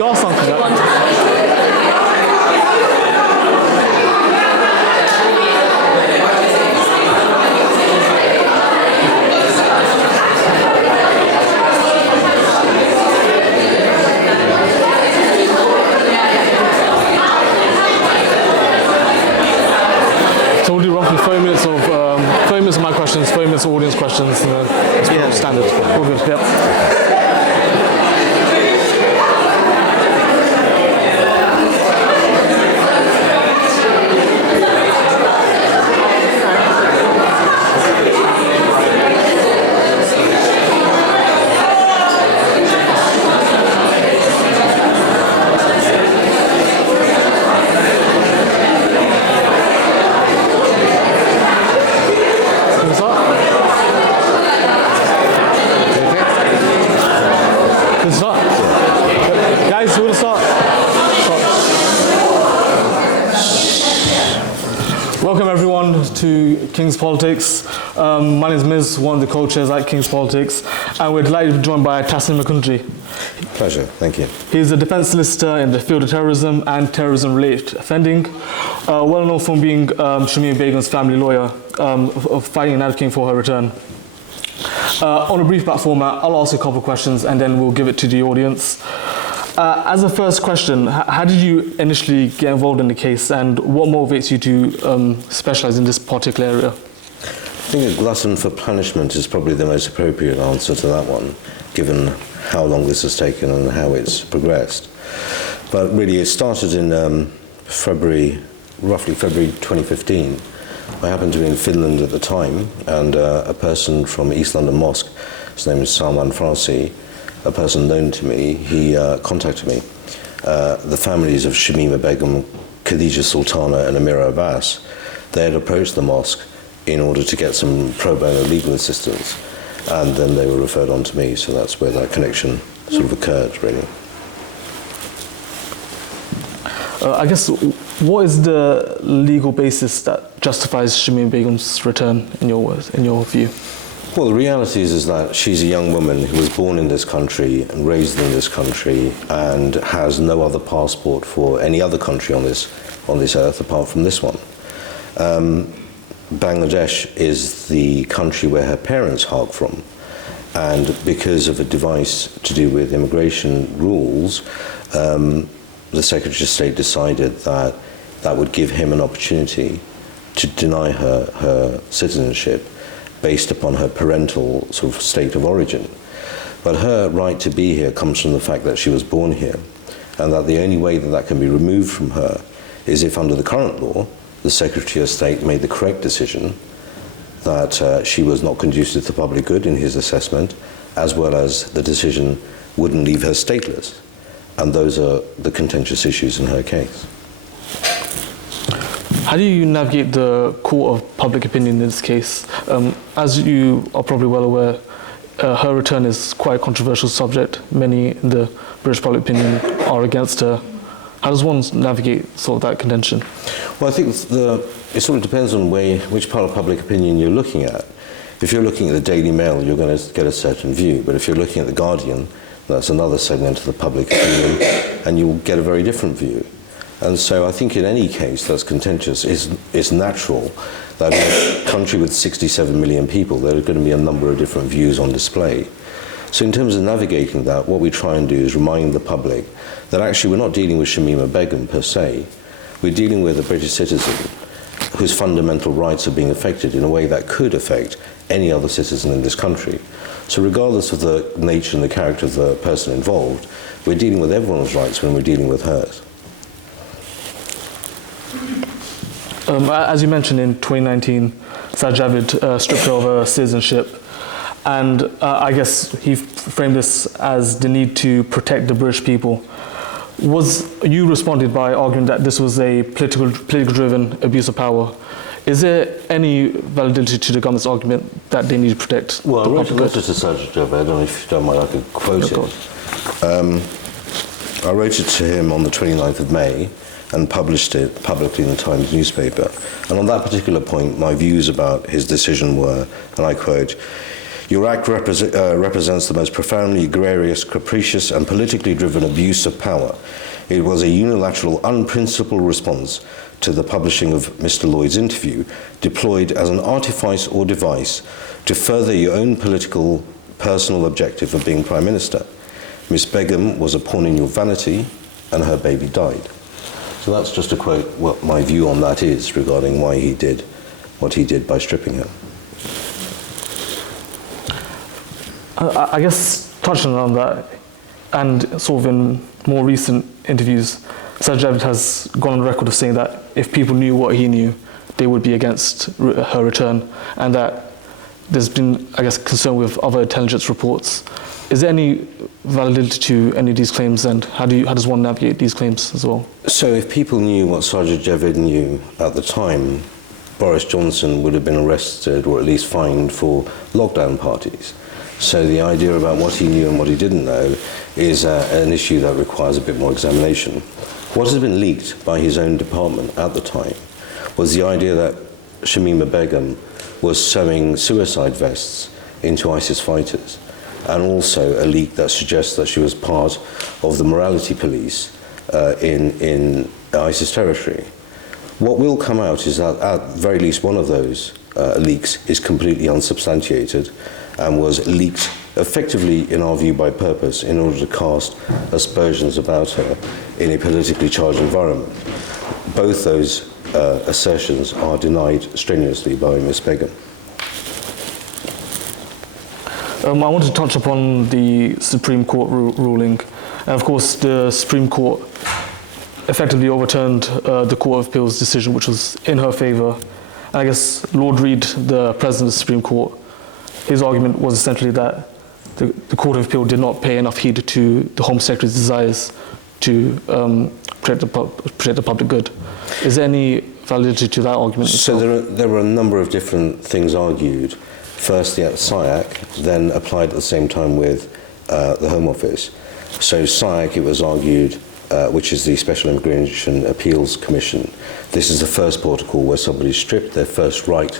your song. So we'll do roughly 30 minutes of 30 minutes of my questions, 30 minutes of audience questions, and then it's standard. All good. Yep. Welcome everyone to King's Politics. My name is Miz, one of the co-chairs at King's Politics, and we're delighted to be joined by Tasnime Akunjee. Pleasure, thank you. He's a defense solicitor in the field of terrorism and terrorism-related offending, well known for being Shamima Begum's family lawyer, of fighting and advocating for her return. On a brief platform, I'll ask you a couple of questions and then we'll give it to the audience. As a first question, how did you initially get involved in the case and what motivates you to specialize in this particular area? I think a glutton for punishment is probably the most appropriate answer to that one, given how long this has taken and how it's progressed. But really it started in roughly February 2015. I happened to be in Finland at the time, and a person from East London Mosque, his name is Salman Farsi, a person known to me, he contacted me. The families of Shamima Begum, Khadija Sultana and Amira Abbas, they had approached the mosque in order to get some pro bono legal assistance, and then they were referred on to me, so that's where that connection sort of occurred, really. I guess, what is the legal basis that justifies Shamima Begum's return, in your words, in your view? Well, the reality is that she's a young woman who was born in this country and raised in this country and has no other passport for any other country on this earth apart from this one. Bangladesh is the country where her parents hark from, and because of a device to do with immigration rules, the Secretary of State decided that that would give him an opportunity to deny her citizenship based upon her parental sort of state of origin. But her right to be here comes from the fact that she was born here, and that the only way that that can be removed from her is if, under the current law, the Secretary of State made the correct decision that she was not conducive to the public good in his assessment, as well as the decision wouldn't leave her stateless. And those are the contentious issues in her case. How do you navigate the court of public opinion in this case? As you are probably well aware, her return is quite a controversial subject. Many in the British public opinion are against her. How does one navigate sort of that contention? Well, I think it sort of depends on which part of public opinion you're looking at. If you're looking at the Daily Mail, you're going to get a certain view. But if you're looking at the Guardian, that's another segment of the public opinion, and you'll get a very different view. And so I think in any case that's contentious, it's natural that in a country with 67 million people, there are going to be a number of different views on display. So in terms of navigating that, what we try and do is remind the public that actually we're not dealing with Shamima Begum per se. We're dealing with a British citizen whose fundamental rights are being affected in a way that could affect any other citizen in this country. So regardless of the nature and the character of the person involved, we're dealing with everyone's rights when we're dealing with hers. As you mentioned, in 2019, Sir Javid stripped her of her citizenship, and I guess he framed this as the need to protect the British people. You responded by arguing that this was a political-driven abuse of power. Is there any validity to the government's argument that they need to protect the I wrote a populace? letter to Sir Javid, and if you don't mind, I could quote it. I wrote it to him on the 29th of May, and published it publicly in the Times newspaper. And on that particular point, my views about his decision were, and I quote, Your act represents the most profoundly egregious, capricious, and politically driven abuse of power. It was a unilateral, unprincipled response to the publishing of Mr. Lloyd's interview, deployed as an artifice or device to further your own political, personal objective of being Prime Minister. Miss Begum was a pawn in your vanity, and her baby died. So that's just to quote what my view on that is regarding why he did what he did by stripping her. I guess touching on that, and sort of in more recent interviews, Sajid Javid has gone on record of saying that if people knew what he knew, they would be against her return, and that there's been, I guess, concern with other intelligence reports. Is there any validity to any of these claims, and how does one navigate these claims as well? So if people knew what Sajid Javid knew at the time, Boris Johnson would have been arrested or at least fined for lockdown parties. So the idea about what he knew and what he didn't know is an issue that requires a bit more examination. What has been leaked by his own department at the time was the idea that Shamima Begum was sewing suicide vests into ISIS fighters, and also a leak that suggests that she was part of the morality police in ISIS territory. What will come out is that at very least one of those leaks is completely unsubstantiated and was leaked effectively, in our view, by purpose in order to cast aspersions about her in a politically charged environment. Both those assertions are denied strenuously by Ms. Begum. I want to touch upon the Supreme Court ruling. And of course, the Supreme Court effectively overturned the Court of Appeal's decision, which was in her favour. And I guess Lord Reed, the President of the Supreme Court, his argument was essentially that the Court of Appeal did not pay enough heed to the Home Secretary's desires to protect the public good. Is there any validity to that argument? So there were a number of different things argued. Firstly at SIAC, then applied at the same time with the Home Office. So SIAC, it was argued, which is the Special Immigration Appeals Commission. This is the first protocol where somebody stripped their first right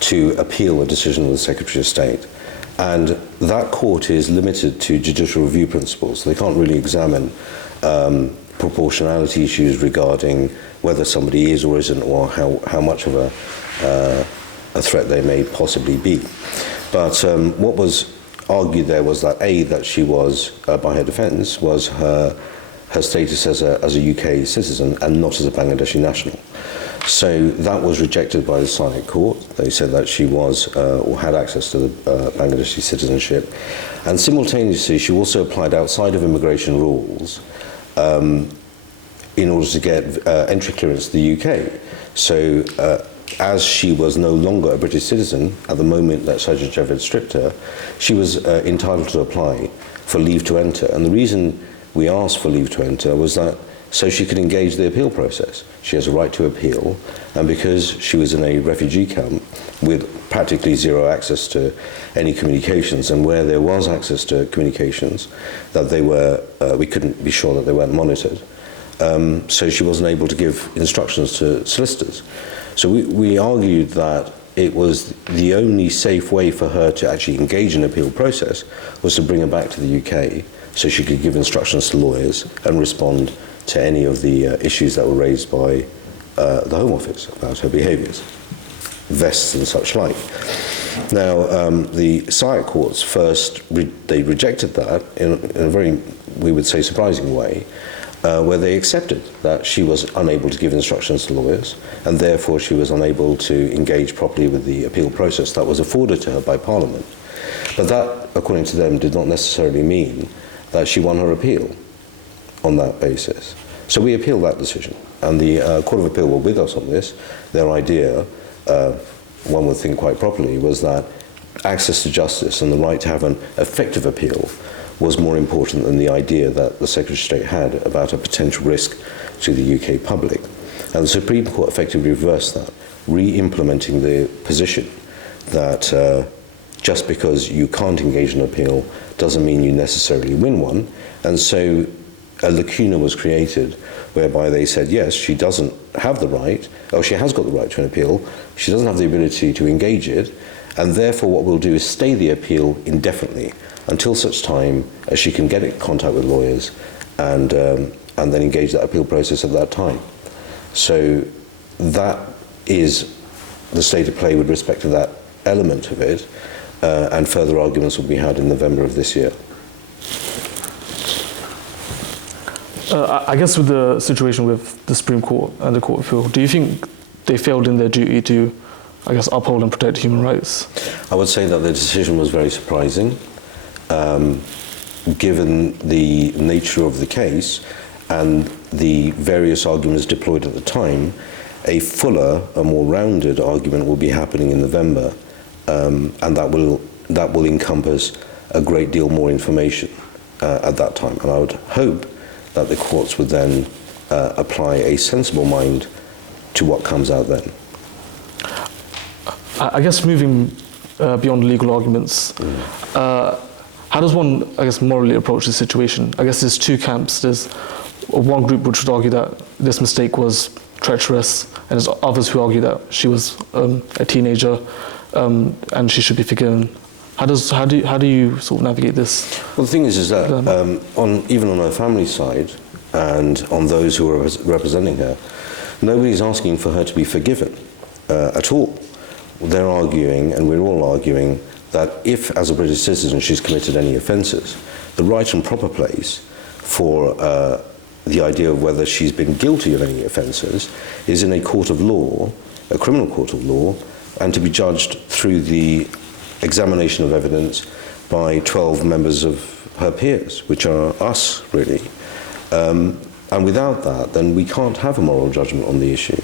to appeal a decision of the Secretary of State. And that court is limited to judicial review principles. So they can't really examine proportionality issues regarding whether somebody is or isn't, or how much of a threat they may possibly be. But what was argued there was that that she was, by her defence, was her status as a UK citizen and not as a Bangladeshi national. So that was rejected by the SIAC court. They said that she was or had access to the Bangladeshi citizenship. And simultaneously, she also applied outside of immigration rules in order to get entry clearance to the UK. So as she was no longer a British citizen at the moment that Sajid Javid stripped her, she was entitled to apply for leave to enter. And the reason we asked for leave to enter was that so she could engage the appeal process. She has a right to appeal, and because she was in a refugee camp with practically zero access to any communications, and where there was access to communications, that they were, we couldn't be sure that they weren't monitored. So she wasn't able to give instructions to solicitors. So we argued that it was the only safe way for her to actually engage in the appeal process was to bring her back to the UK so she could give instructions to lawyers and respond to any of the issues that were raised by the Home Office about her behaviours, vests and such like. Now, the SIAC courts first, they rejected that in a very, we would say, surprising way, where they accepted that she was unable to give instructions to lawyers, and therefore she was unable to engage properly with the appeal process that was afforded to her by Parliament. But that, according to them, did not necessarily mean that she won her appeal on that basis. So we appealed that decision, and the Court of Appeal were with us on this. Their idea, one would think quite properly, was that access to justice and the right to have an effective appeal was more important than the idea that the Secretary of State had about a potential risk to the UK public. And the Supreme Court effectively reversed that, re-implementing the position that just because you can't engage in an appeal doesn't mean you necessarily win one. And so a lacuna was created whereby they said, yes, she doesn't have the right, or she has got the right to an appeal, she doesn't have the ability to engage it, And therefore what we'll do is stay the appeal indefinitely until such time as she can get in contact with lawyers and then engage that appeal process at that time. So that is the state of play with respect to that element of it, and further arguments will be had in November of this year. I guess with the situation with the Supreme Court and the Court of Appeal, do you think they failed in their duty to, I guess, uphold and protect human rights? I would say that the decision was very surprising, given the nature of the case and the various arguments deployed at the time. A fuller, a more rounded argument will be happening in November, and that will encompass a great deal more information at that time. And I would hope that the courts would then apply a sensible mind to what comes out then. I guess moving beyond legal arguments, how does one, I guess, morally approach the situation? I guess there's two camps. There's one group which would argue that this mistake was treacherous, and there's others who argue that she was a teenager and she should be forgiven. How do you sort of navigate this? Well, the thing is that even on her family side and on those who are representing her, nobody's asking for her to be forgiven at all. They're arguing, and we're all arguing, that if, as a British citizen, she's committed any offences, the right and proper place for the idea of whether she's been guilty of any offences is in a court of law, a criminal court of law, and to be judged through the examination of evidence by 12 members of her peers, which are us, really. And without that, then we can't have a moral judgment on the issue.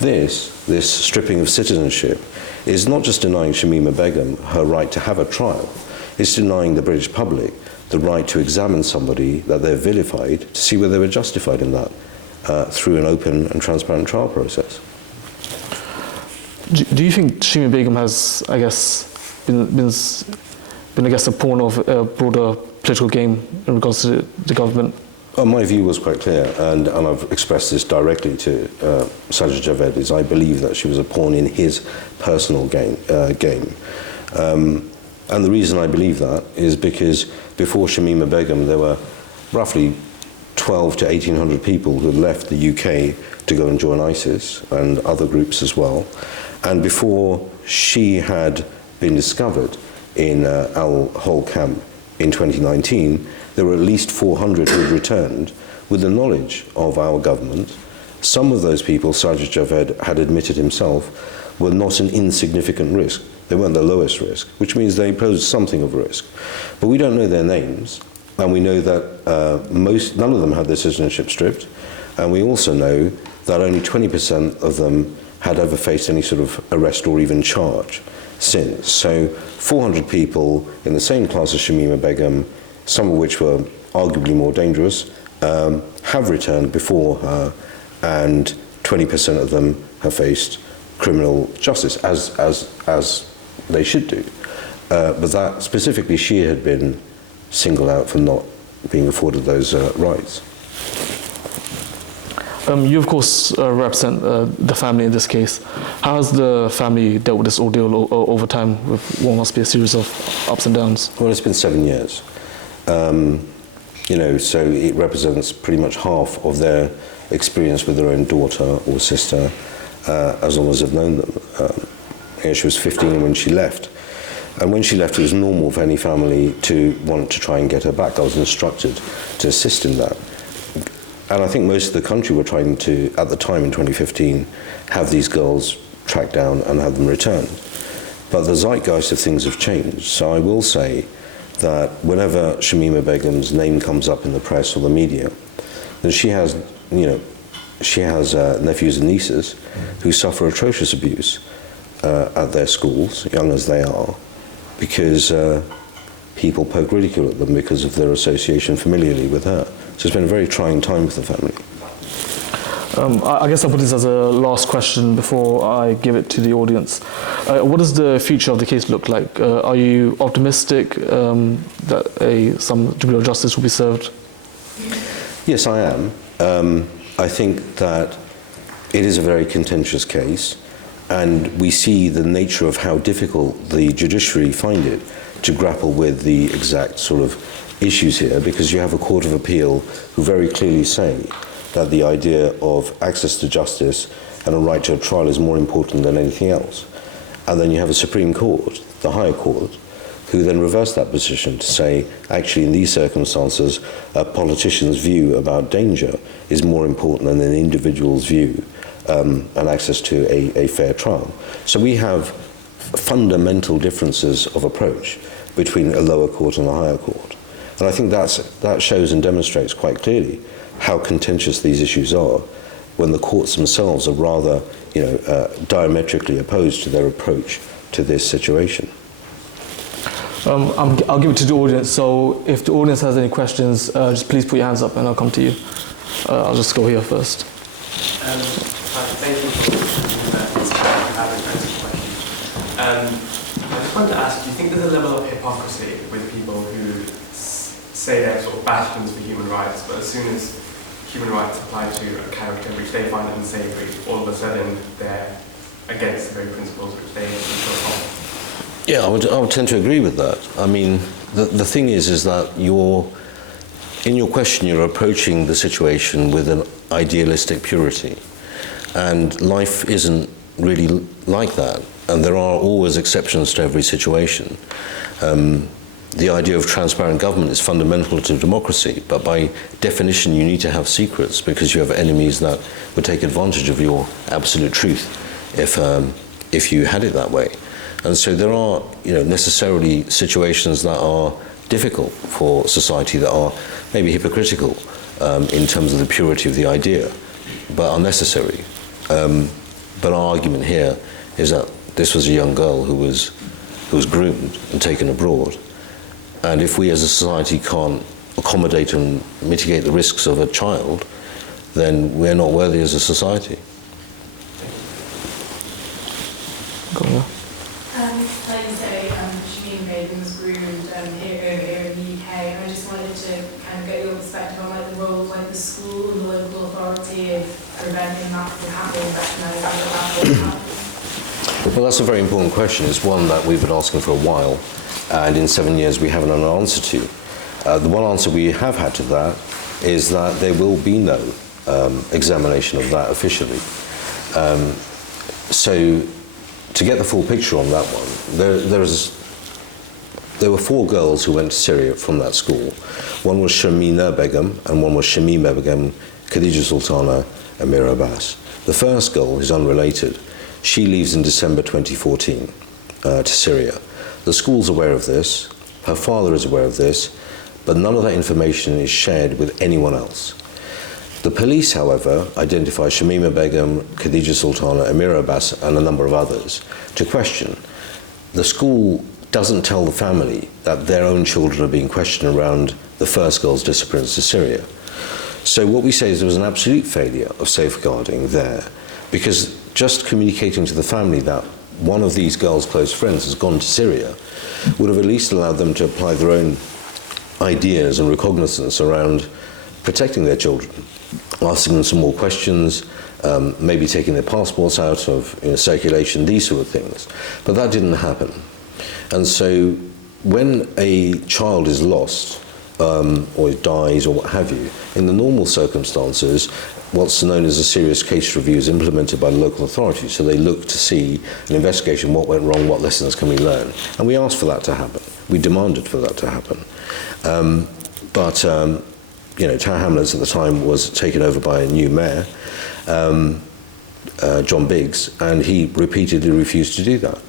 This stripping of citizenship is not just denying Shamima Begum her right to have a trial, it's denying the British public the right to examine somebody that they've vilified to see whether they were justified in that through an open and transparent trial process. Do you think Shamima Begum has, I guess, been I guess, a pawn of a broader political game in regards to the government? My view was quite clear, and I've expressed this directly to Sajid Javid, is I believe that she was a pawn in his personal game. And the reason I believe that is because before Shamima Begum, there were roughly 12 to 1,800 people who had left the UK to go and join ISIS and other groups as well. And before she had been discovered in Al-Hol camp in 2019, there were at least 400 who had returned with the knowledge of our government. Some of those people, Sajid Javid had admitted himself, were not an insignificant risk. They weren't the lowest risk, which means they posed something of a risk. But we don't know their names, and we know that none of them had their citizenship stripped, and we also know that only 20% of them had ever faced any sort of arrest or even charge since. So 400 people in the same class as Shamima Begum, some of which were arguably more dangerous, have returned before her, and 20% of them have faced criminal justice, as they should do. But that specifically, she had been singled out for not being afforded those rights. You, of course, represent the family in this case. How has the family dealt with this ordeal over time, with what must be a series of ups and downs? Well, it's been 7 years. So it represents pretty much half of their experience with their own daughter or sister, as long as they've known them. She was 15 when she left. And when she left, it was normal for any family to want to try and get her back. I was instructed to assist in that. And I think most of the country were trying to, at the time in 2015, have these girls tracked down and have them returned. But the zeitgeist of things have changed. So I will say that whenever Shamima Begum's name comes up in the press or the media, then she has nephews and nieces who suffer atrocious abuse at their schools, young as they are, because people poke ridicule at them because of their association familiarly with her. So it's been a very trying time for the family. I guess I'll put this as a last question before I give it to the audience. What does the future of the case look like? Are you optimistic that some degree of justice will be served? Yes, I am. I think that it is a very contentious case. And we see the nature of how difficult the judiciary find it to grapple with the exact sort of issues here, because you have a Court of Appeal who very clearly say that the idea of access to justice and a right to a trial is more important than anything else. And then you have a Supreme Court, the higher court, who then reversed that position to say, actually, in these circumstances, a politician's view about danger is more important than an individual's view and access to a fair trial. So we have fundamental differences of approach between a lower court and a higher court. And I think that shows and demonstrates quite clearly how contentious these issues are when the courts themselves are rather, diametrically opposed to their approach to this situation. I'll give it to the audience, so if the audience has any questions, just please put your hands up and I'll come to you. I'll just go here first. Thank you for having a question. I just wanted to ask, do you think there's a level of hypocrisy with people who say they're sort of bastions for human rights, but as soon as human rights apply to a character which they find unsavory, all of a sudden they're against the very principles which they uphold? Yeah, I would tend to agree with that. I mean, the thing is that in your question, you're approaching the situation with an idealistic purity. And life isn't really like that. And there are always exceptions to every situation. The idea of transparent government is fundamental to democracy, but by definition you need to have secrets because you have enemies that would take advantage of your absolute truth if you had it that way. And so there are, necessarily situations that are difficult for society, that are maybe hypocritical in terms of the purity of the idea, but are necessary. But our argument here is that this was a young girl who was groomed and taken abroad. And if we as a society can't accommodate and mitigate the risks of a child, then we're not worthy as a society. Go on. Like you say, Shamima Begum was groomed here in the UK. I just wanted to kind of get your perspective on the role of the school and the local authority of preventing that from happening, recognising that will happen. Well, that's a very important question. It's one that we've been asking for a while, and in 7 years we haven't had an answer to. The one answer we have had to that is that there will be no examination of that officially. So to get the full picture on that one, there were 4 girls who went to Syria from that school. One was Shamima Begum, and one was Shamima Begum, Khadija Sultana, Amir Abbas. The first girl, who's unrelated, she leaves in December 2014 to Syria. The school's aware of this, her father is aware of this, but none of that information is shared with anyone else. The police, however, identify Shamima Begum, Khadija Sultana, Amir Abbas, and a number of others to question. The school doesn't tell the family that their own children are being questioned around the first girl's disappearance to Syria. So what we say is there was an absolute failure of safeguarding there, because just communicating to the family that one of these girls' close friends has gone to Syria would have at least allowed them to apply their own ideas and recognizance around protecting their children, asking them some more questions, maybe taking their passports out of circulation, these sort of things. But that didn't happen. And so when a child is lost, or dies or what have you, in the normal circumstances, what's known as a serious case review is implemented by the local authorities. So they look to see an investigation, what went wrong, what lessons can we learn. And we asked for that to happen. We demanded for that to happen. Tower Hamlets at the time was taken over by a new mayor, John Biggs, and he repeatedly refused to do that.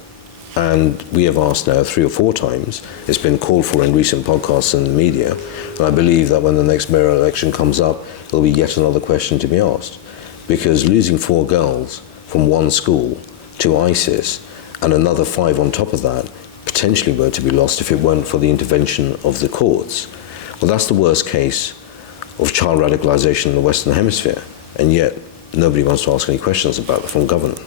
And we have asked now 3 or 4 times. It's been called for in recent podcasts and the media. And I believe that when the next mayoral election comes up, there'll be yet another question to be asked. Because losing 4 girls from one school to ISIS and another 5 on top of that potentially were to be lost if it weren't for the intervention of the courts. Well, that's the worst case of child radicalization in the Western Hemisphere. And yet, nobody wants to ask any questions about it from government.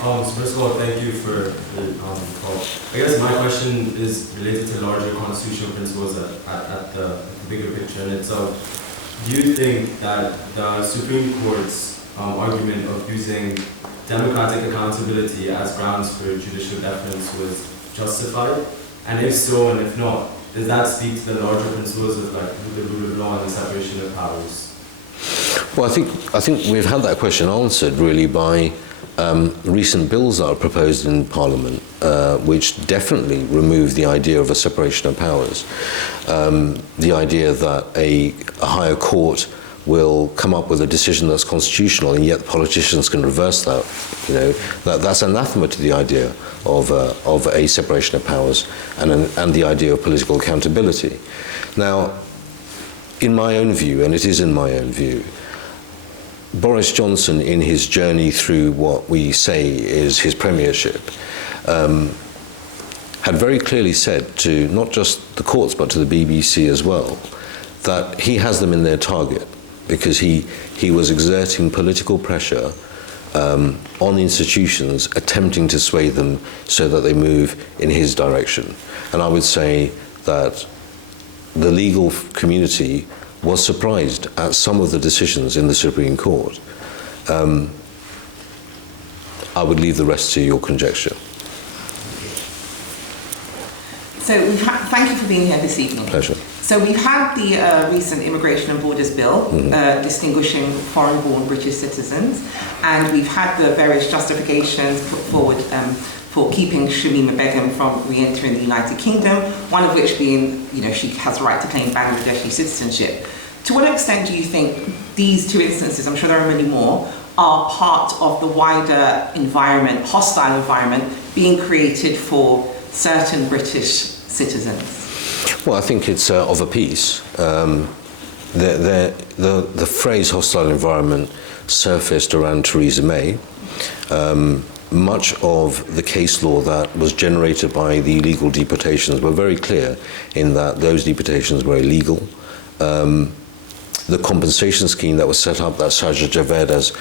So first of all, thank you for the call. I guess my question is related to larger constitutional principles at the bigger picture, and it's do you think that the Supreme Court's argument of using democratic accountability as grounds for judicial deference was justified? And if so, and if not, does that speak to the larger principles of like the rule of law and the separation of powers? Well, I think we've had that question answered really by recent bills that are proposed in Parliament, which definitely remove the idea of a separation of powers. The idea that a higher court will come up with a decision that's constitutional, and yet politicians can reverse that. You know, that's anathema to the idea of a separation of powers and the idea of political accountability. Now, in my own view, and it is in my own view, Boris Johnson, in his journey through what we say is his premiership, had very clearly said to not just the courts but to the BBC as well, that he has them in their target, because he was exerting political pressure on institutions, attempting to sway them so that they move in his direction. And I would say that the legal community was surprised at some of the decisions in the Supreme Court. I would leave the rest to your conjecture. So thank you for being here this evening. Pleasure. So we've had the recent Immigration and Borders Bill distinguishing foreign-born British citizens, and we've had the various justifications put forward for keeping Shamima Begum from re-entering the United Kingdom, one of which being, you know, she has the right to claim Bangladeshi citizenship. To what extent do you think these two instances, I'm sure there are many more, are part of the wider environment, hostile environment, being created for certain British citizens? Well, I think it's of a piece. The phrase hostile environment surfaced around Theresa May. Much of the case law that was generated by the illegal deportations were very clear in that those deportations were illegal. The compensation scheme that was set up that Sajid Javid as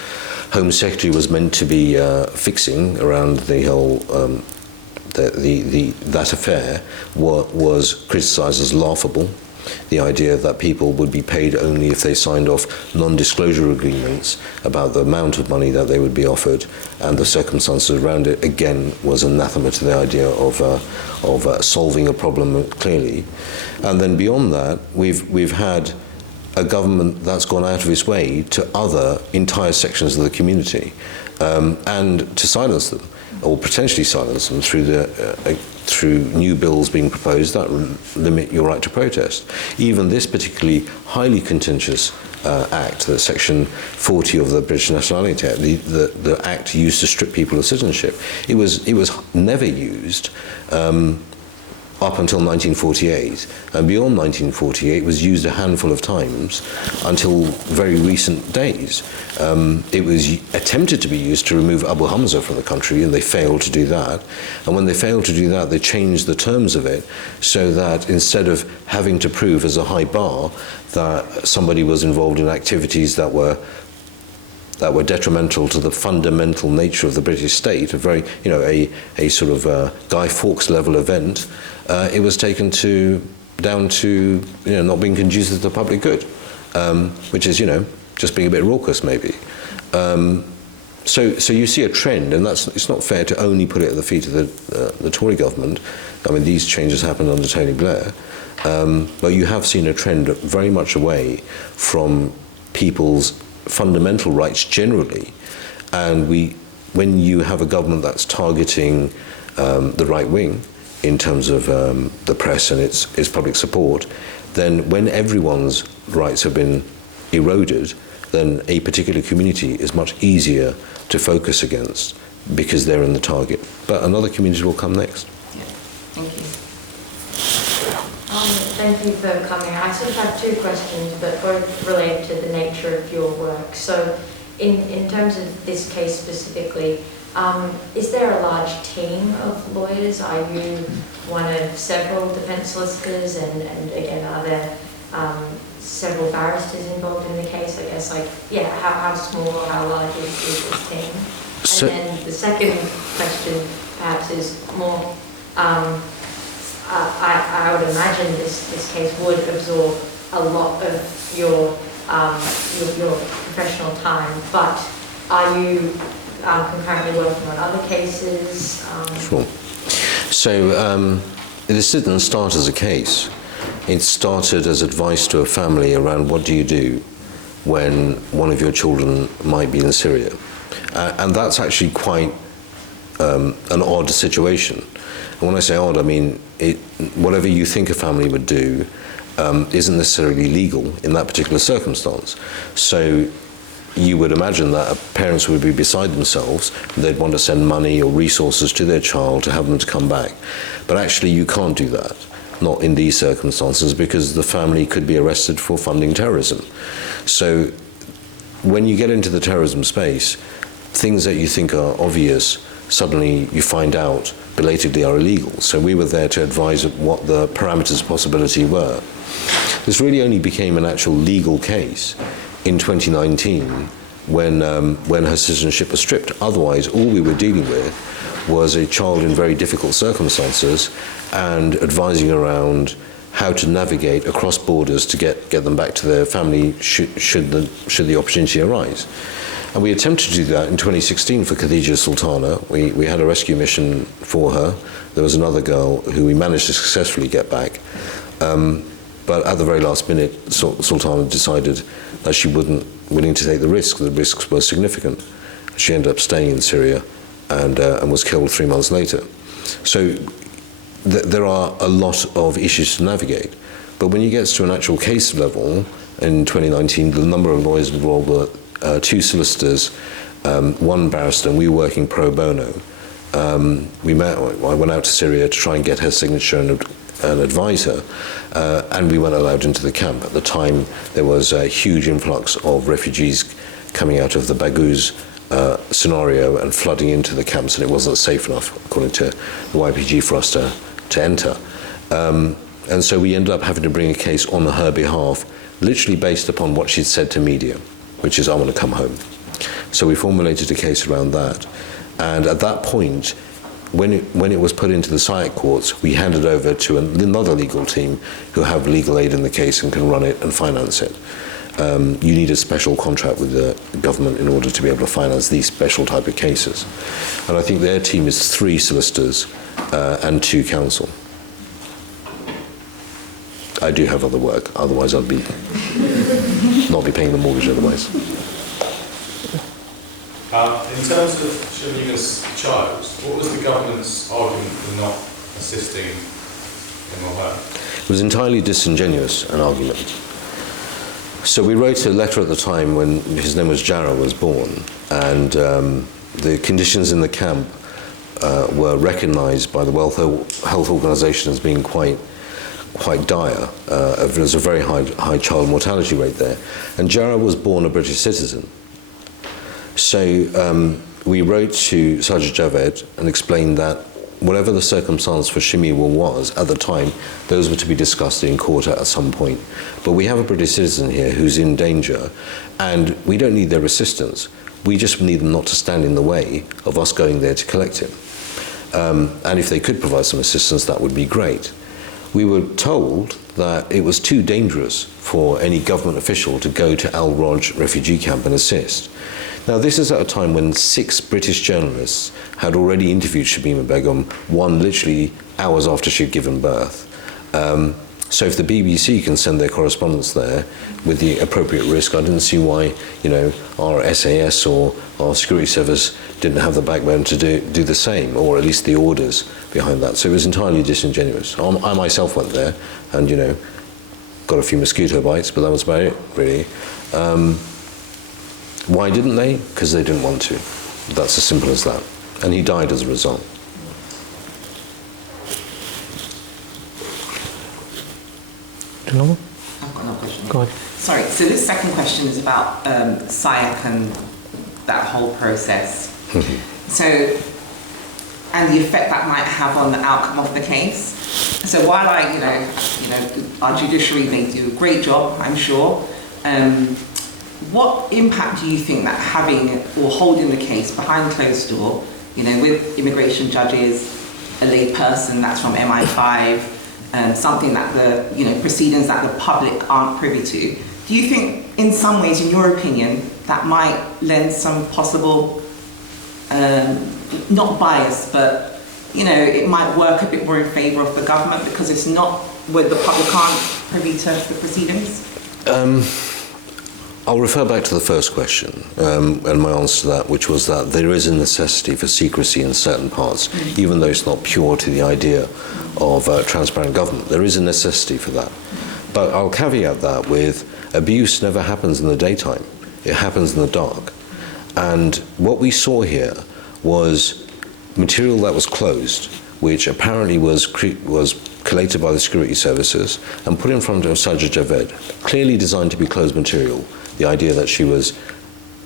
Home Secretary was meant to be fixing around the whole that affair was criticised as laughable. The idea that people would be paid only if they signed off non-disclosure agreements about the amount of money that they would be offered and the circumstances around it, again, was anathema to the idea of solving a problem clearly. And then beyond that, we've had a government that's gone out of its way to other entire sections of the community and to silence them, or potentially silence them through new bills being proposed that limit your right to protest. Even this particularly highly contentious act, the Section 40 of the British Nationality Act, the act used to strip people of citizenship, it was never used up until 1948, and beyond 1948 was used a handful of times until very recent days. It was attempted to be used to remove Abu Hamza from the country, and they failed to do that. And when they failed to do that, they changed the terms of it so that instead of having to prove as a high bar that somebody was involved in activities that were detrimental to the fundamental nature of the British state, a sort of Guy Fawkes level event, it was taken down to not being conducive to the public good, which is just being a bit raucous maybe. So you see a trend, and it's not fair to only put it at the feet of the Tory government. I mean, these changes happened under Tony Blair, but you have seen a trend very much away from people's fundamental rights generally, and when you have a government that's targeting the right wing in terms of the press and its public support, then when everyone's rights have been eroded, then a particular community is much easier to focus against because they're in the target. But another community will come next. Yeah. Thank you. Thank you for coming. I sort of have two questions, but both relate to the nature of your work. So in terms of this case specifically, is there a large team of lawyers? Are you one of several defence solicitors? And again, are there several barristers involved in the case? I guess, how small or how large is this team? And then the second question perhaps is more, I would imagine this case would absorb a lot of your your professional time, but are you concurrently working on other cases? Sure. So this didn't start as a case. It started as advice to a family around what do you do when one of your children might be in Syria. And that's actually quite an odd situation. And when I say odd, I mean whatever you think a family would do isn't necessarily legal in that particular circumstance. So you would imagine that parents would be beside themselves. They'd want to send money or resources to their child to have them to come back. But actually you can't do that, not in these circumstances, because the family could be arrested for funding terrorism. So when you get into the terrorism space, things that you think are obvious, suddenly you find out belatedly are illegal. So we were there to advise what the parameters of possibility were. This really only became an actual legal case in 2019 when her citizenship was stripped. Otherwise, all we were dealing with was a child in very difficult circumstances and advising around how to navigate across borders to get them back to their family should the opportunity arise. And we attempted to do that in 2016 for Khadija Sultana. We had a rescue mission for her. There was another girl who we managed to successfully get back. But at the very last minute, Sultana decided that she wasn't willing to take the risk. The risks were significant. She ended up staying in Syria and was killed 3 months later. So there are a lot of issues to navigate. But when you get to an actual case level, in 2019, the number of lawyers involved were 2 solicitors, 1 barrister, and we were working pro bono. I went out to Syria to try and get her signature and advise her, and we weren't allowed into the camp. At the time, there was a huge influx of refugees coming out of the Baghouz scenario and flooding into the camps, and it wasn't safe enough, according to the YPG, for us to enter. And so we ended up having to bring a case on her behalf, literally based upon what she'd said to media, which is, I want to come home. So we formulated a case around that. And at that point, when it was put into the SIAC courts, we handed over to another legal team who have legal aid in the case and can run it and finance it. You need a special contract with the government in order to be able to finance these special type of cases. And I think their team is 3 solicitors and 2 counsel. I do have other work, otherwise I'd not be paying the mortgage otherwise. In terms of Shamima's child, what was the government's argument for not assisting him or her? It was entirely disingenuous, an argument. So we wrote a letter at the time when his name was Jara was born, and the conditions in the camp were recognised by the World Health Organization as being quite dire. There's a very high child mortality rate there. And Jara was born a British citizen. So we wrote to Sajid Javed and explained that whatever the circumstance for Shamima was at the time, those were to be discussed in court at some point. But we have a British citizen here who's in danger, and we don't need their assistance. We just need them not to stand in the way of us going there to collect him. And if they could provide some assistance, that would be great. We were told that it was too dangerous for any government official to go to Al Roj refugee camp and assist. Now, this is at a time when 6 British journalists had already interviewed Shamima Begum, one literally hours after she'd given birth. So if the BBC can send their correspondents there with the appropriate risk, I didn't see why, our SAS or our security service didn't have the backbone to do the same, or at least the orders behind that. So it was entirely disingenuous. I myself went there and, got a few mosquito bites, but that was about it, really. Why didn't they? Because they didn't want to. That's as simple as that. And he died as a result. Do you know more? I've got another question. Go ahead. Sorry, so this second question is about SIAC and that whole process. So, and the effect that might have on the outcome of the case. So while our judiciary may do a great job, I'm sure, what impact do you think that having or holding the case behind closed door, with immigration judges, a lay person that's from MI5, something that the proceedings that the public aren't privy to, Do you think, in some ways, in your opinion, that might lend some possible, not bias, but, you know, it might work a bit more in favour of the government because it's not where the public aren't privy to the proceedings? I'll refer back to the first question and my answer to that, which was that there is a necessity for secrecy in certain parts, even though it's not pure to the idea of transparent government. There is a necessity for that. But I'll caveat that with abuse never happens in the daytime. It happens in the dark. And what we saw here was material that was closed, which apparently was collated by the security services and put in front of Sajid Javed, clearly designed to be closed material. The idea that she was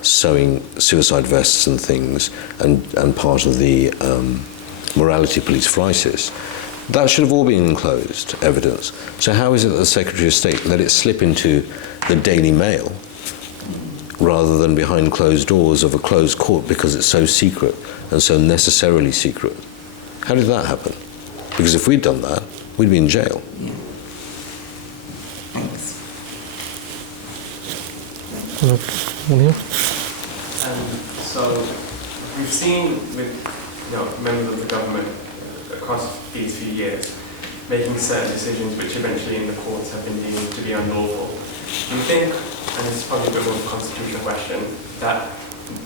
sewing suicide vests and things and part of the morality police for ISIS, that should have all been enclosed evidence. So how is it that the Secretary of State let it slip into the Daily Mail rather than behind closed doors of a closed court because it's so secret and so necessarily secret? How did that happen? Because if we'd done that, we'd be in jail. Yeah. Thanks. So we've seen with members of the government across these few years making certain decisions which eventually in the courts have been deemed to be unlawful. Do you think, and this is probably a bit more of a constitutional question, that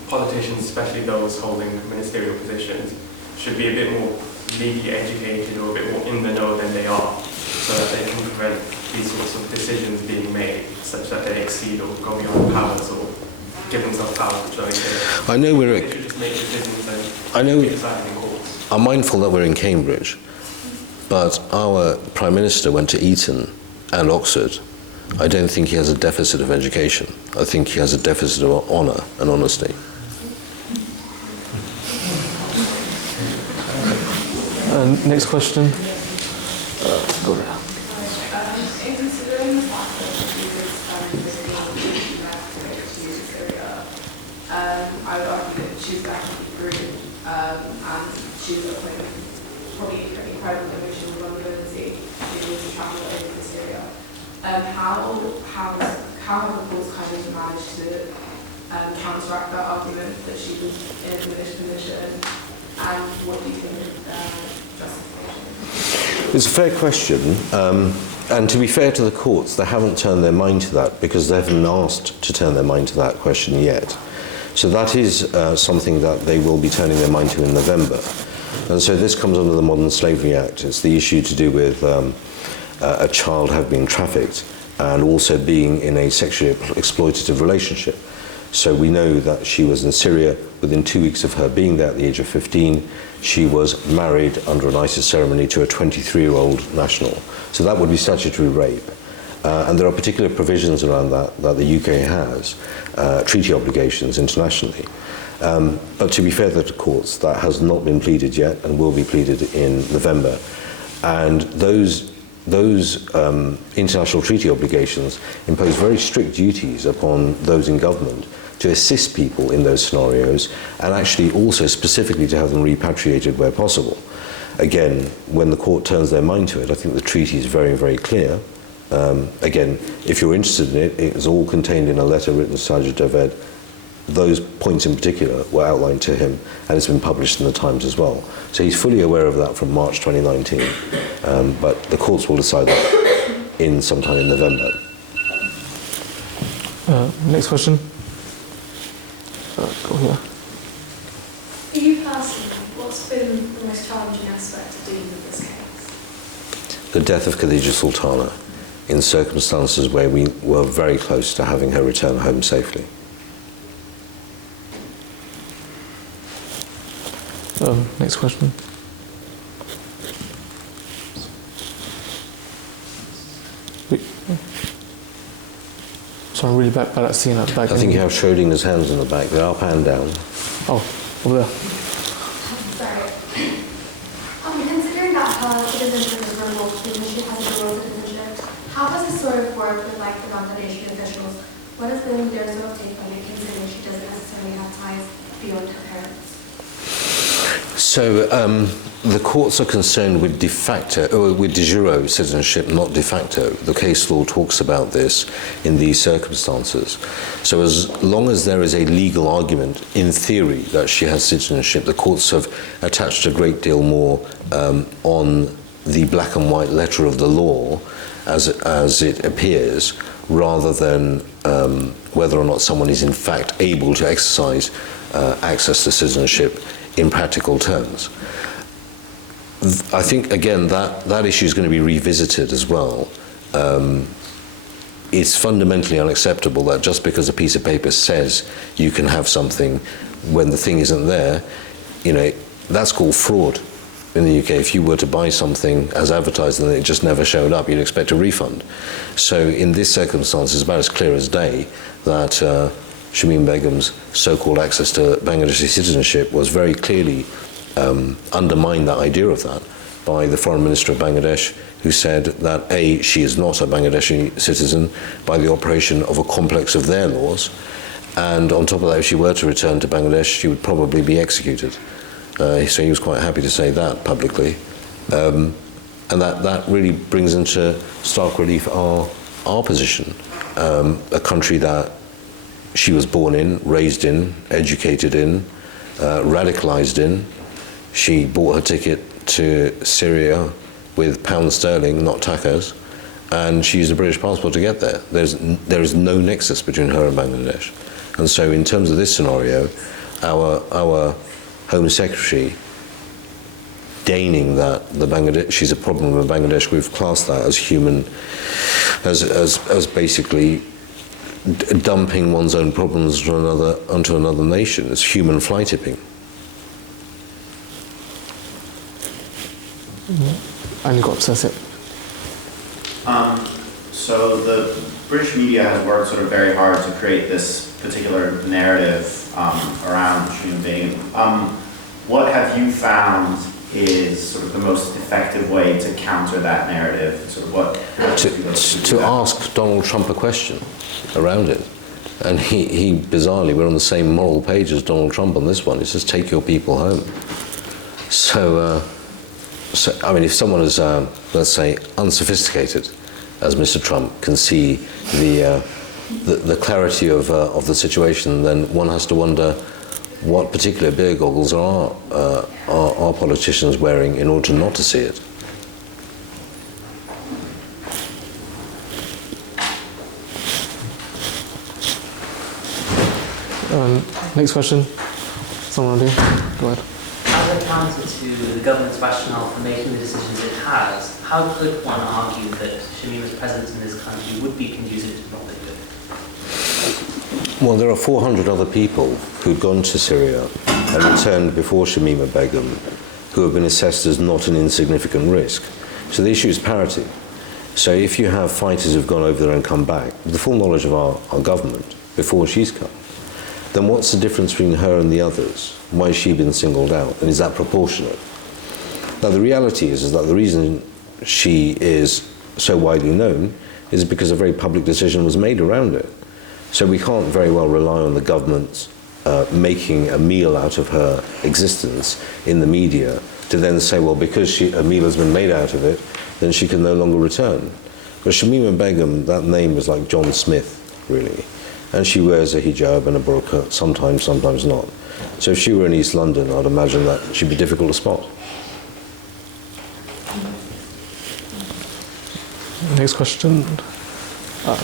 politicians, especially those holding ministerial positions, should be a bit more legally educated or a bit more in the know than they are, so that they can prevent these sorts of decisions being made such that they exceed or go beyond powers or give themselves powers which are included? I know we're. They should just make decisions and I know. be decided in courts. I'm mindful that we're in Cambridge, but our Prime Minister went to Eton and Oxford. I don't think he has a deficit of education. I think he has a deficit of honour and honesty. Next question. Go there. In considering the fact that Jesus to Syria, I would argue that she's actually groomed and she's at a point of probably incredible emotional vulnerability. She needs to travel over to Syria. How have the courts kind of managed to counteract that argument that she was in a diminished position? And what do you think of justification? It's a fair question, and to be fair to the courts, they haven't turned their mind to that because they haven't been asked to turn their mind to that question yet. So that is something that they will be turning their mind to in November. And so this comes under the Modern Slavery Act. It's the issue to do with a child having been trafficked and also being in a sexually exploitative relationship. So we know that she was in Syria. Within 2 weeks of her being there at the age of 15, she was married under an ISIS ceremony to a 23-year-old national. So that would be statutory rape. And there are particular provisions around that the UK has, treaty obligations internationally. But to be fair to the courts, that has not been pleaded yet and will be pleaded in November. And those international treaty obligations impose very strict duties upon those in government to assist people in those scenarios and actually also specifically to have them repatriated where possible. Again, when the court turns their mind to it, I think the treaty is very, very clear. Again, if you're interested in it, it is all contained in a letter written to Sajid Javed. Those points in particular were outlined to him and it's been published in the Times as well. So he's fully aware of that from March 2019. But the courts will decide that in sometime in November. Next question. Go here. For you personally, what's been the most challenging aspect of dealing with this case? The death of Khadija Sultana in circumstances where we were very close to having her return home safely. Next question. So I'm really back by that scene at the back. I think you have Schrodinger's hands in the back. They're up and down. Oh, over there. Sorry. Considering that her citizenship is revoked because she has a dual citizenship, how does this sort of work with like the Bangladeshi officials? What has been their sort of take on it, considering she doesn't necessarily have ties beyond her parents? So the courts are concerned with de facto, or with de jure citizenship, not de facto. The case law talks about this in these circumstances. So as long as there is a legal argument, in theory, that she has citizenship, the courts have attached a great deal more on the black and white letter of the law as it appears, rather than whether or not someone is in fact able to exercise access to citizenship in practical terms. I think, again, that issue is going to be revisited as well. It's fundamentally unacceptable that just because a piece of paper says you can have something when the thing isn't there, you know, that's called fraud in the UK. If you were to buy something as advertised and it just never showed up, you'd expect a refund. So in this circumstance, it's about as clear as day that Shamima Begum's so-called access to Bangladeshi citizenship was very clearly undermined, that idea of that, by the Foreign Minister of Bangladesh, who said that A, she is not a Bangladeshi citizen by the operation of a complex of their laws, and on top of that, if she were to return to Bangladesh, she would probably be executed. So he was quite happy to say that publicly. And that really brings into stark relief our position, a country that she was born in, raised in, educated in, radicalized in. She bought her ticket to Syria with pounds sterling, not tacos, and she used a British passport to get there. There is no nexus between her and Bangladesh. And so in terms of this scenario, our Home Secretary deigning that she's a problem with Bangladesh, we've classed that as human, as basically dumping one's own problems onto another nation. It's human fly tipping. And you've got obsessive. So the British media has worked sort of very hard to create this particular narrative around Shamima Begum. What have you found is sort of the most effective way to counter that narrative? Sort of what to ask Donald Trump a question around it. And he bizarrely, we're on the same moral page as Donald Trump on this one. It says, take your people home. So I mean, if someone is, let's say, unsophisticated, as Mr. Trump, can see the clarity of the situation, then one has to wonder what particular beer goggles are politicians wearing in order not to see it. Next question. Someone do. Go ahead. As a counter to the government's rationale for making the decisions it has, how could one argue that Shamima's presence in this country would be conducive to public good? Well, there are 400 other people who'd gone to Syria and returned before Shamima Begum, who have been assessed as not an insignificant risk. So the issue is parity. So if you have fighters who've gone over there and come back, with the full knowledge of our government before she's come, then what's the difference between her and the others? Why has she been singled out? And is that proportionate? Now, the reality is that the reason she is so widely known is because a very public decision was made around it. So we can't very well rely on the government making a meal out of her existence in the media to then say, well, because a meal has been made out of it, then she can no longer return. But Shamima Begum, that name is like John Smith, really. And she wears a hijab and a burqa, sometimes, sometimes not. So if she were in East London, I'd imagine that she'd be difficult to spot. Next question.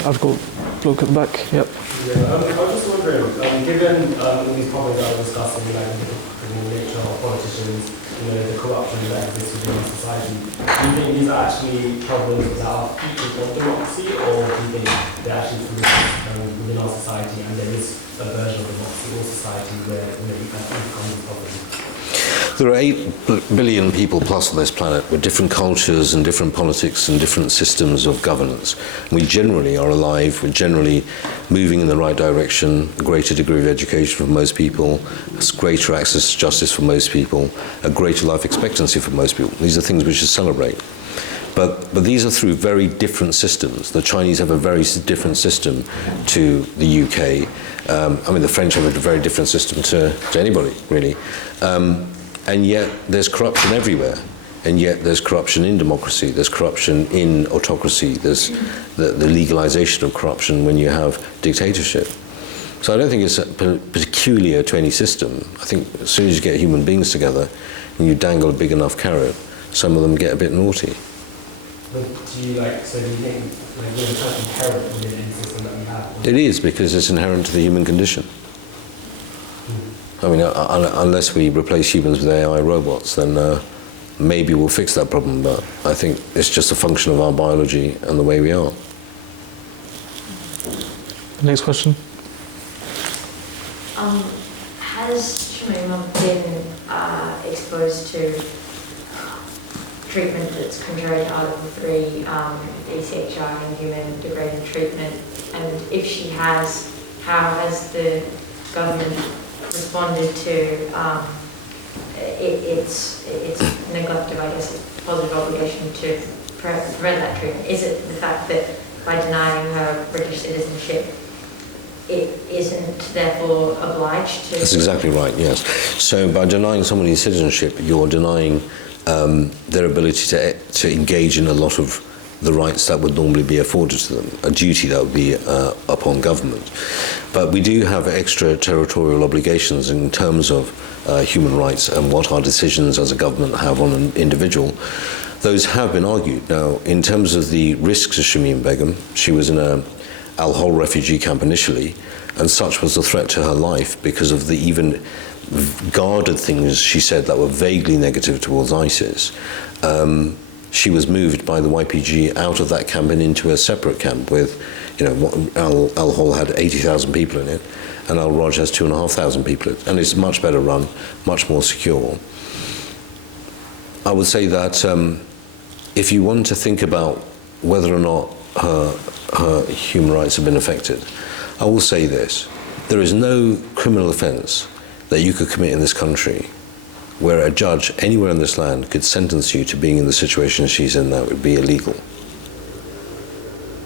I've got bloke at the back. Yep. Yeah, I was just wondering, given all these problems that we're discussing, like the nature of politicians, the corruption that exists within our society, do you think these are actually problems that are features of democracy, or do you think they're actually within our society and there is a version of democracy or society where you can overcome these problems? There are 8 billion people plus on this planet with different cultures and different politics and different systems of governance. We generally are alive, we're generally moving in the right direction, a greater degree of education for most people, greater access to justice for most people, a greater life expectancy for most people. These are things we should celebrate. But these are through very different systems. The Chinese have a very different system to the UK. I mean, the French have a very different system to anybody, really. And yet there's corruption everywhere. And yet there's corruption in democracy, there's corruption in autocracy, there's the legalization of corruption when you have dictatorship. So I don't think it's peculiar to any system. I think as soon as you get human beings together and you dangle a big enough carrot, some of them get a bit naughty. But do you think there's something inherent within any system that we have? It is, because it's inherent to the human condition. I mean, unless we replace humans with AI robots, then maybe we'll fix that problem, but I think it's just a function of our biology and the way we are. Next question. Has Shamima been exposed to treatment that's contrary to Article 3, ECHR and human degrading treatment? And if she has, how has the government responded to its neglective, I guess, its positive obligation to prevent that treatment? Is it the fact that by denying her British citizenship, it isn't therefore obliged to? That's exactly right, yes. So by denying somebody citizenship, you're denying their ability to engage in a lot of the rights that would normally be afforded to them, a duty that would be upon government. But we do have extraterritorial obligations in terms of human rights and what our decisions as a government have on an individual. Those have been argued. Now, in terms of the risks of Shamima Begum, she was in a Al-Hol refugee camp initially, and such was the threat to her life because of the even guarded things she said that were vaguely negative towards ISIS. She was moved by the YPG out of that camp and into a separate camp with, Al-Hol had 80,000 people in it, and Al-Raj has 2,500 people in it, and it's much better run, much more secure. I would say that if you want to think about whether or not her human rights have been affected, I will say this: there is no criminal offence that you could commit in this country where a judge anywhere in this land could sentence you to being in the situation she's in now. It would be illegal.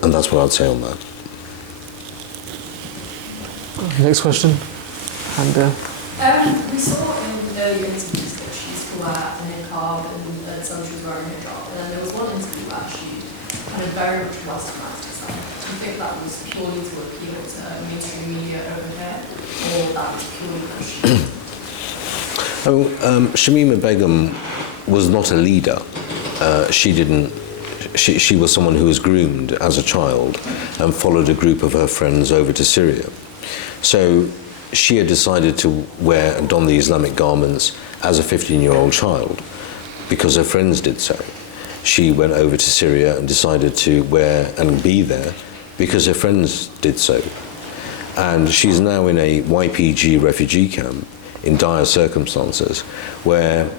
And that's what I'd say on that. Next question. And we saw in earlier interviews that she used to wear a niqab and some she was wearing a hijab, and then there was one interview where she kind of very much westernized herself. Do you think that was purely to appeal to mainstream media over here, or that was purely because she Shamima Begum was not a leader. She was someone who was groomed as a child and followed a group of her friends over to Syria. So she had decided to wear and don the Islamic garments as a 15-year-old child because her friends did so. She went over to Syria and decided to wear and be there because her friends did so. And she's now in a YPG refugee camp in dire circumstances, where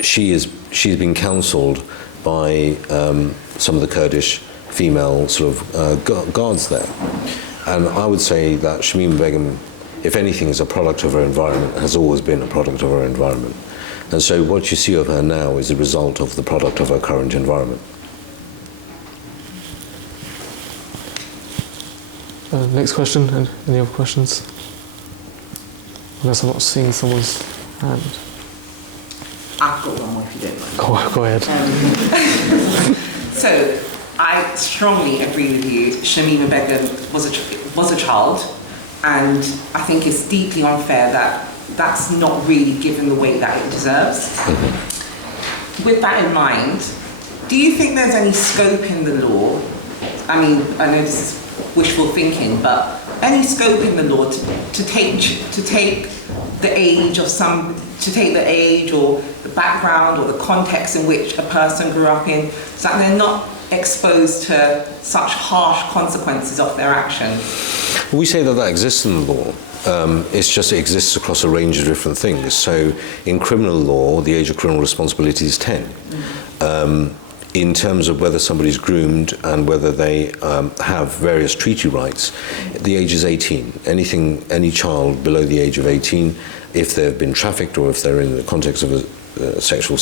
she's been counselled by some of the Kurdish female guards there. And I would say that Shamima Begum, if anything, is a product of her environment, has always been a product of her environment. And so what you see of her now is a result of the product of her current environment. next question. Any other questions? Unless I'm not seeing someone's hand. I've got one more if you don't mind. Go ahead. So, I strongly agree with you. Shamima Begum was a child, and I think it's deeply unfair that that's not really given the weight that it deserves. With that in mind, do you think there's any scope in the law? I mean, I know this is wishful thinking, but any scope in the law to take the age of or the background or the context in which a person grew up in, so that they're not exposed to such harsh consequences of their actions? We say that exists in the law. It's just it exists across a range of different things. So in criminal law, the age of criminal responsibility is 10. In terms of whether somebody's groomed and whether they have various treaty rights, the age is 18. Any child below the age of 18, if they've been trafficked or if they're in the context of a sexual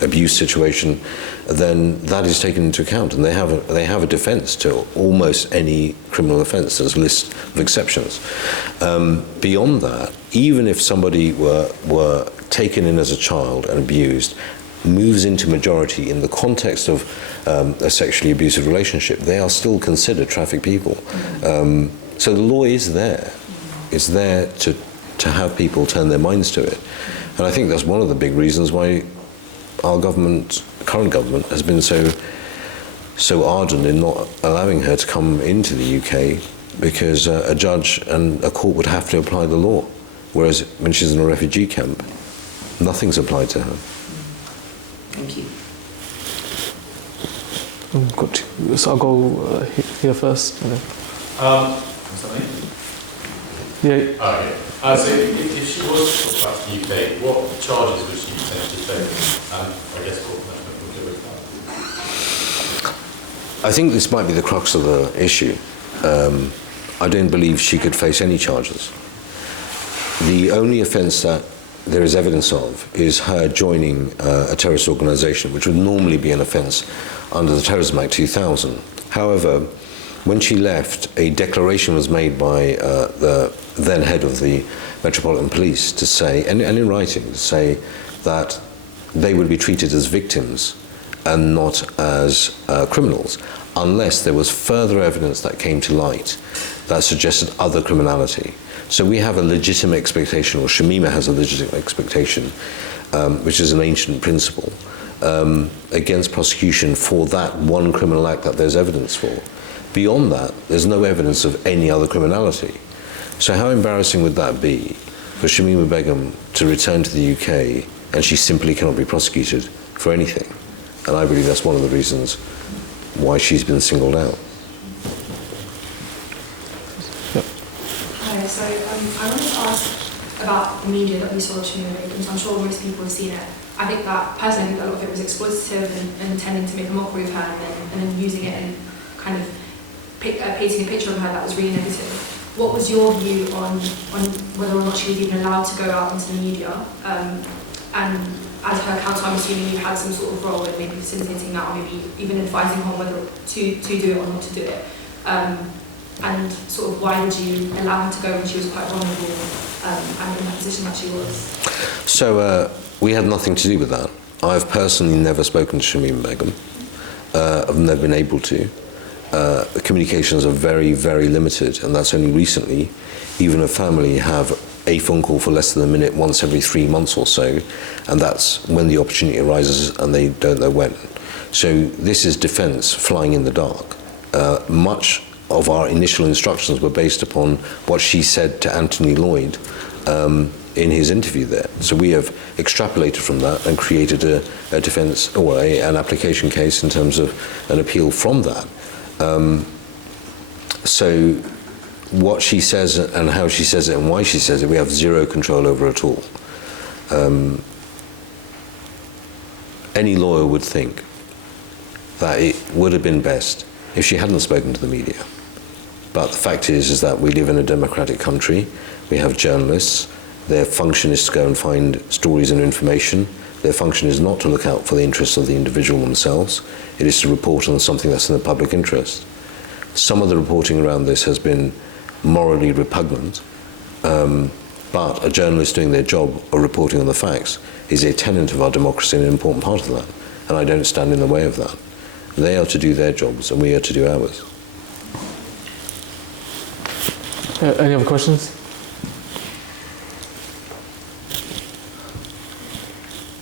abuse situation, then that is taken into account, and they have a defence to almost any criminal offence. There's a list of exceptions. Beyond that, even if somebody were taken in as a child and abused moves into majority in the context of a sexually abusive relationship, they are still considered trafficked people. So the law is there. It's there to have people turn their minds to it. And I think that's one of the big reasons why our government, current government, has been so ardent in not allowing her to come into the UK, because a judge and a court would have to apply the law. Whereas when she's in a refugee camp, nothing's applied to her. Thank you. So I'll go here first. And then. Something? Yeah. Oh, yeah. So if she was back to the UK, what charges would she potentially face? And I guess court punishment would go with that. I think this might be the crux of the issue. I don't believe she could face any charges. The only offence that there is evidence of is her joining a terrorist organisation, which would normally be an offence under the Terrorism Act 2000. However, when she left, a declaration was made by the then head of the Metropolitan Police to say, and in writing, to say that they would be treated as victims and not as criminals, unless there was further evidence that came to light that suggested other criminality. So we have a legitimate expectation, or Shamima has a legitimate expectation, which is an ancient principle, against prosecution for that one criminal act that there's evidence for. Beyond that, there's no evidence of any other criminality. So how embarrassing would that be for Shamima Begum to return to the UK and she simply cannot be prosecuted for anything? And I believe that's one of the reasons why she's been singled out. Hi, so I wanted to ask about the media that we saw of Shamima Begum. So I'm sure most people have seen it. I think that, personally, I think that a lot of it was exploitative and intending to make a mockery of her and then using it and kind of painting a picture of her that was really negative. What was your view on whether or not she was even allowed to go out into the media? And as her counsel, I'm assuming you had some sort of role in maybe facilitating that, or maybe even advising her on whether to do it or not to do it. And sort of why did you allow her to go when she was quite vulnerable and in the position that she was? So we had nothing to do with that. I've personally never spoken to Shamima Begum. I've never been able to. The communications are very, very limited, and that's only recently. Even a family have a phone call for less than a minute once every 3 months or so, and that's when the opportunity arises and they don't know when. So this is defence flying in the dark. Much of our initial instructions were based upon what she said to Anthony Lloyd in his interview there. So we have extrapolated from that and created a defence, or an application case in terms of an appeal from that. So what she says and how she says it and why she says it, we have zero control over at all. Any lawyer would think that it would have been best if she hadn't spoken to the media. But the fact is that we live in a democratic country. We have journalists. Their function is to go and find stories and information. Their function is not to look out for the interests of the individual themselves. It is to report on something that's in the public interest. Some of the reporting around this has been morally repugnant, but a journalist doing their job of reporting on the facts is a tenet of our democracy and an important part of that, and I don't stand in the way of that. They are to do their jobs and we are to do ours. Any other questions?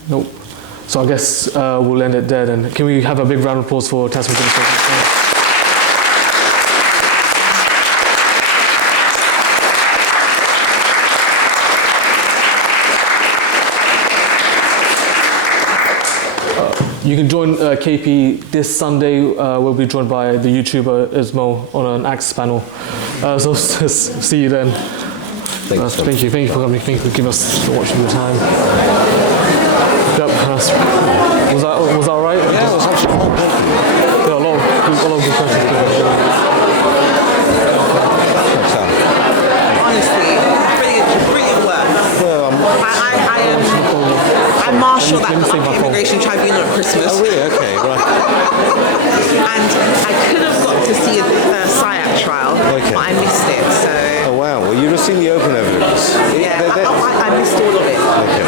Nope. So I guess we'll end it there then. Can we have a big round of applause for Tasnime Begum? You can join KP this Sunday. We'll be joined by the YouTuber Ismo on an Access panel. So see you then. Thank you for coming. Thank you for giving us watching your time. Yep. Was that all right? Yeah, it was actually quite good. Yeah, a lot of good questions. Honestly, brilliant work. I marshalled that immigration tribunal at Christmas. Oh really? Okay, right. And I could have got to see a SIAC trial, Okay. but I missed it. So Oh wow, well you've seen the open evidence. yeah, I missed all of it. Okay.